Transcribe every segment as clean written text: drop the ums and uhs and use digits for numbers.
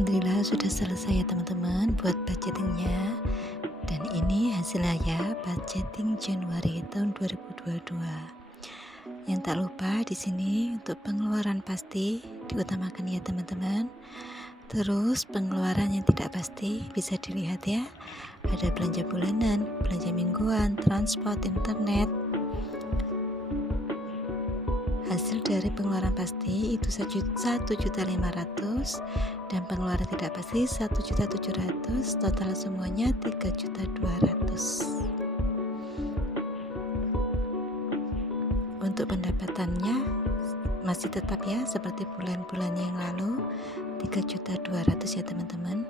Alhamdulillah sudah selesai ya teman-teman buat budgetingnya. Dan ini hasilnya ya, budgeting Januari tahun 2022. Yang tak lupa di sini untuk pengeluaran pasti diutamakan ya teman-teman. Terus pengeluaran yang tidak pasti bisa dilihat ya. Ada belanja bulanan, belanja mingguan, transport, internet. Hasil dari pengeluaran pasti itu 1.500.000 dan pengeluaran tidak pasti 1.700.000, total semuanya 3.200.000. Untuk pendapatannya masih tetap ya seperti bulan-bulan yang lalu 3.200.000 ya teman-teman.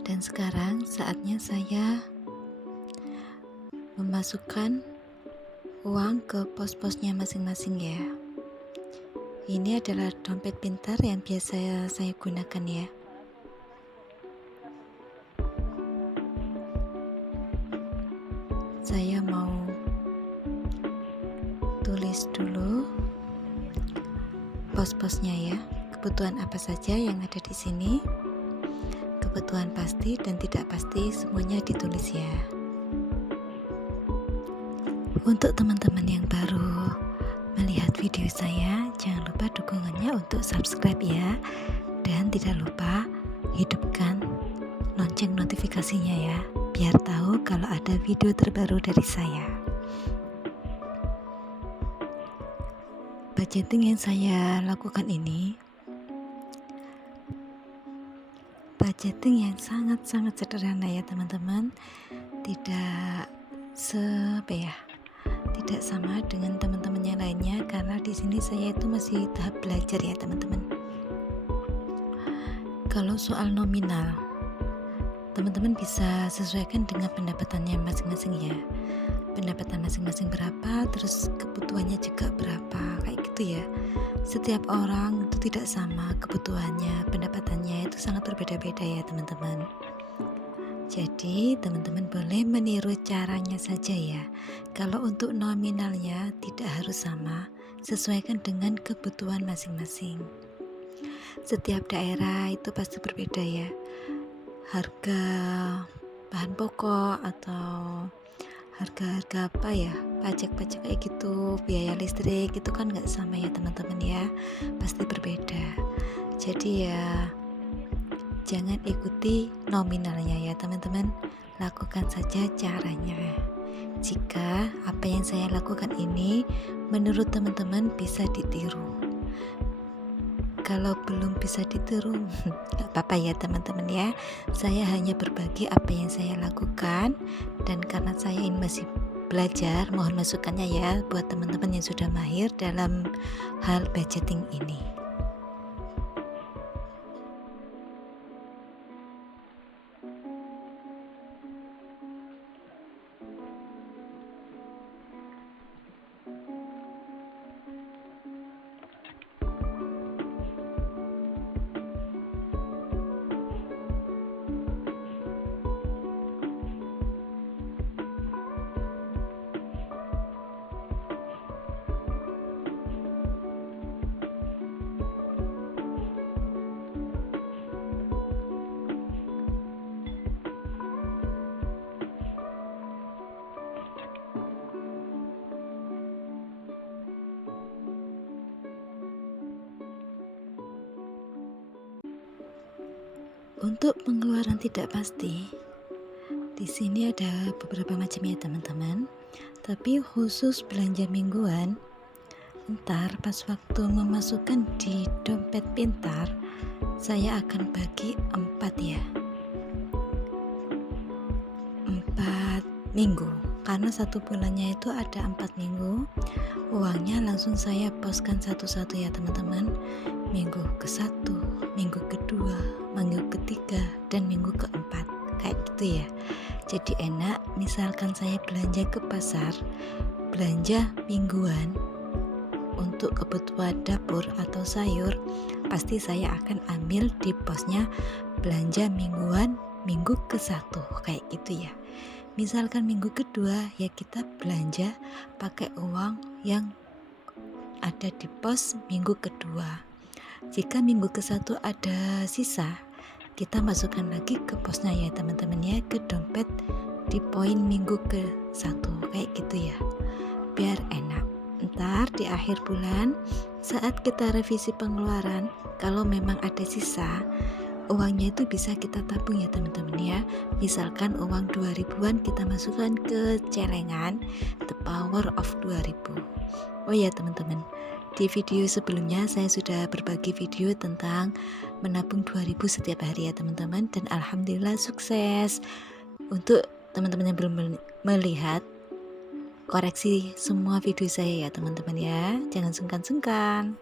Dan sekarang saatnya saya memasukkan uang ke pos-posnya masing-masing ya. Ini adalah dompet pintar yang biasa saya gunakan ya. Saya mau tulis dulu pos-posnya ya. Kebutuhan apa saja yang ada di sini. Kebutuhan pasti dan tidak pasti semuanya ditulis ya. Untuk teman-teman yang baru melihat video saya, jangan lupa dukungannya untuk subscribe ya. Dan tidak lupa hidupkan lonceng notifikasinya ya, biar tahu kalau ada video terbaru dari saya. Budgeting yang saya lakukan ini budgeting yang sangat-sangat sederhana ya teman-teman. Tidak tidak sama dengan teman-teman yang lainnya, karena di sini saya itu masih tahap belajar ya teman-teman. Kalau soal nominal, teman-teman bisa sesuaikan dengan pendapatannya masing-masing ya. Pendapatan masing-masing berapa, terus kebutuhannya juga berapa, kayak gitu ya. Setiap orang itu tidak sama kebutuhannya, pendapatannya itu sangat berbeda-beda ya teman-teman. Jadi teman-teman boleh meniru caranya saja ya. Kalau untuk nominalnya tidak harus sama, sesuaikan dengan kebutuhan masing-masing. Setiap daerah itu pasti berbeda ya. Harga bahan pokok atau harga-harga apa ya, pajak-pajak kayak gitu, biaya listrik itu kan nggak sama ya teman-teman ya, pasti berbeda. Jadi ya jangan ikuti nominalnya ya teman-teman, lakukan saja caranya. Jika apa yang saya lakukan ini menurut teman-teman bisa ditiru, kalau belum bisa ditiru gak apa-apa ya teman-teman ya. Saya hanya berbagi apa yang saya lakukan, dan karena saya ini masih belajar, mohon masukannya ya buat teman-teman yang sudah mahir dalam hal budgeting ini. Untuk pengeluaran tidak pasti, di sini ada beberapa macam ya teman-teman. Tapi khusus belanja mingguan, ntar pas waktu memasukkan di dompet pintar, saya akan bagi 4 ya. 4 minggu, karena satu bulannya itu ada 4 minggu. Uangnya langsung saya poskan satu-satu ya teman-teman. Minggu ke-1, minggu kedua, minggu ketiga, dan minggu keempat, kayak gitu ya. Jadi enak, misalkan saya belanja ke pasar, belanja mingguan untuk kebutuhan dapur atau sayur, pasti saya akan ambil di posnya belanja mingguan minggu ke-1, kayak gitu ya. Misalkan minggu kedua ya kita belanja pakai uang yang ada di pos minggu kedua. Jika minggu ke-1 ada sisa, kita masukkan lagi ke posnya ya teman-teman ya, ke dompet di poin minggu ke-1 kayak gitu ya, biar enak. Ntar di akhir bulan saat kita revisi pengeluaran, kalau memang ada sisa, uangnya itu bisa kita tabung ya teman-teman ya. Misalkan uang 2000-an kita masukkan ke celengan the power of 2000. Oh ya teman-teman, di video sebelumnya saya sudah berbagi video tentang menabung 2000 setiap hari ya teman-teman, dan alhamdulillah sukses. Untuk teman-teman yang belum melihat, koreksi semua video saya ya teman-teman ya, jangan sungkan-sungkan.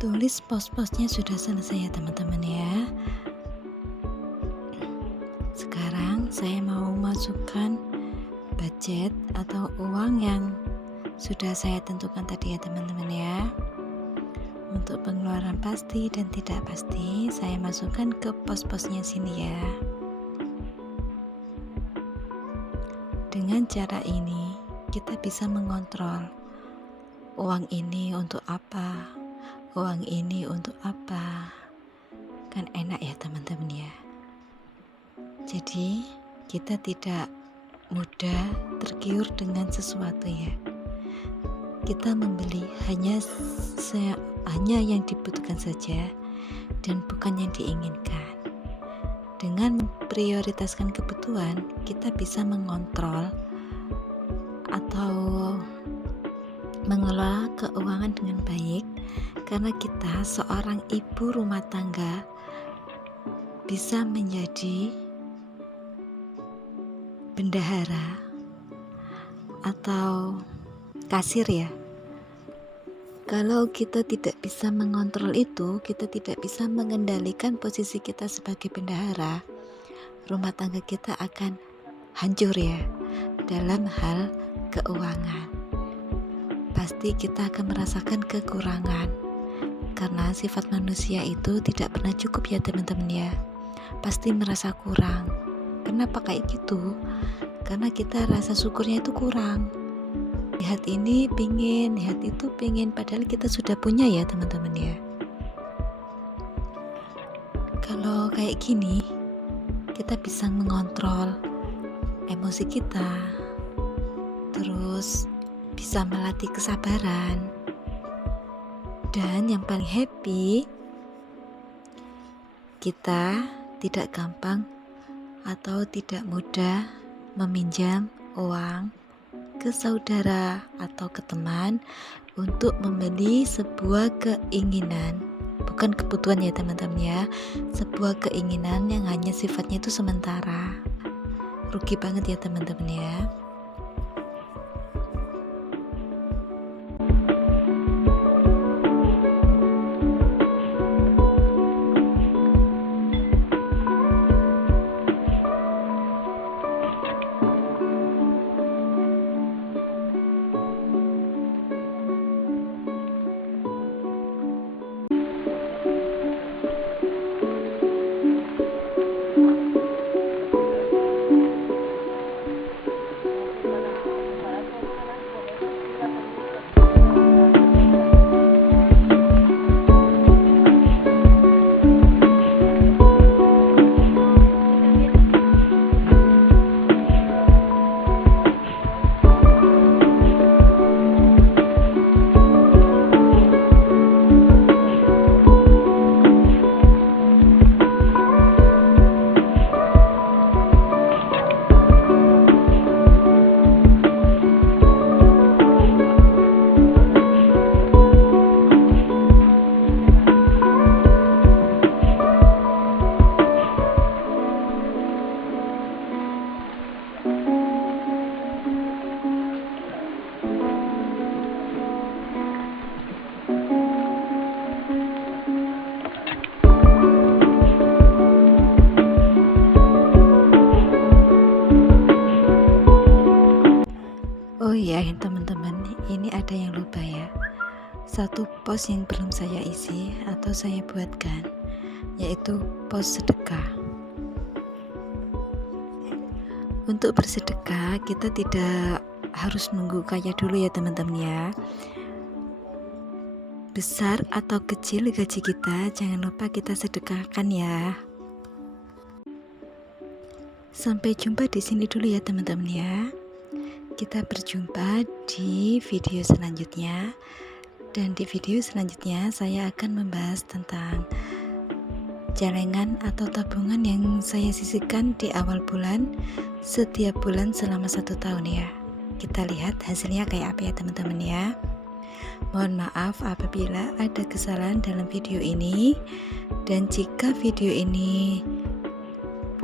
Tulis pos-posnya sudah selesai ya teman-teman ya. Sekarang saya mau masukkan budget atau uang yang sudah saya tentukan tadi ya teman-teman ya. Untuk pengeluaran pasti dan tidak pasti, saya masukkan ke pos-posnya sini ya. Dengan cara ini kita bisa mengontrol uang ini untuk apa, uang ini untuk apa. Kan enak ya teman-teman ya. Jadi kita tidak mudah tergiur dengan sesuatu ya. Kita membeli hanya yang dibutuhkan saja dan bukan yang diinginkan. Dengan memprioritaskan kebutuhan, kita bisa mengontrol atau mengelola keuangan dengan baik, karena kita seorang ibu rumah tangga bisa menjadi bendahara atau kasir ya. Kalau kita tidak bisa mengontrol itu, kita tidak bisa mengendalikan posisi kita sebagai bendahara, rumah tangga kita akan hancur ya dalam hal keuangan. Pasti kita akan merasakan kekurangan, karena sifat manusia itu tidak pernah cukup ya teman-teman ya. Pasti merasa kurang. Kenapa kayak gitu? Karena kita rasa syukurnya itu kurang. Lihat ini pingin, lihat itu pingin, padahal kita sudah punya ya teman-teman ya. Kalau kayak gini, kita bisa mengontrol emosi kita, terus bisa melatih kesabaran, dan yang paling happy, kita tidak gampang atau tidak mudah meminjam uang ke saudara atau ke teman untuk membeli sebuah keinginan, bukan kebutuhan ya teman-teman ya, sebuah keinginan yang hanya sifatnya itu sementara. Rugi banget ya teman-teman ya. satu pos yang belum saya isi atau saya buatkan, yaitu pos sedekah. Untuk bersedekah kita tidak harus nunggu kaya dulu ya teman-teman ya. Besar atau kecil gaji kita, jangan lupa kita sedekahkan ya. Sampai jumpa di sini dulu ya teman-teman ya. Kita berjumpa di video selanjutnya. Dan di video selanjutnya saya akan membahas tentang celengan atau tabungan yang saya sisihkan di awal bulan setiap bulan selama 1 tahun ya. Kita lihat hasilnya kayak apa ya teman-teman ya. Mohon maaf apabila ada kesalahan dalam video ini, dan jika video ini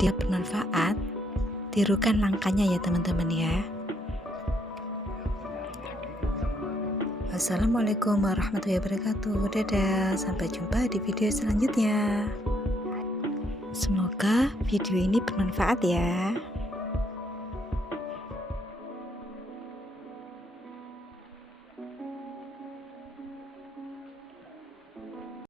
tidak bermanfaat, tirukan langkahnya ya teman-teman ya. Assalamualaikum warahmatullahi wabarakatuh. Dadah, sampai jumpa di video selanjutnya. Semoga video ini bermanfaat ya.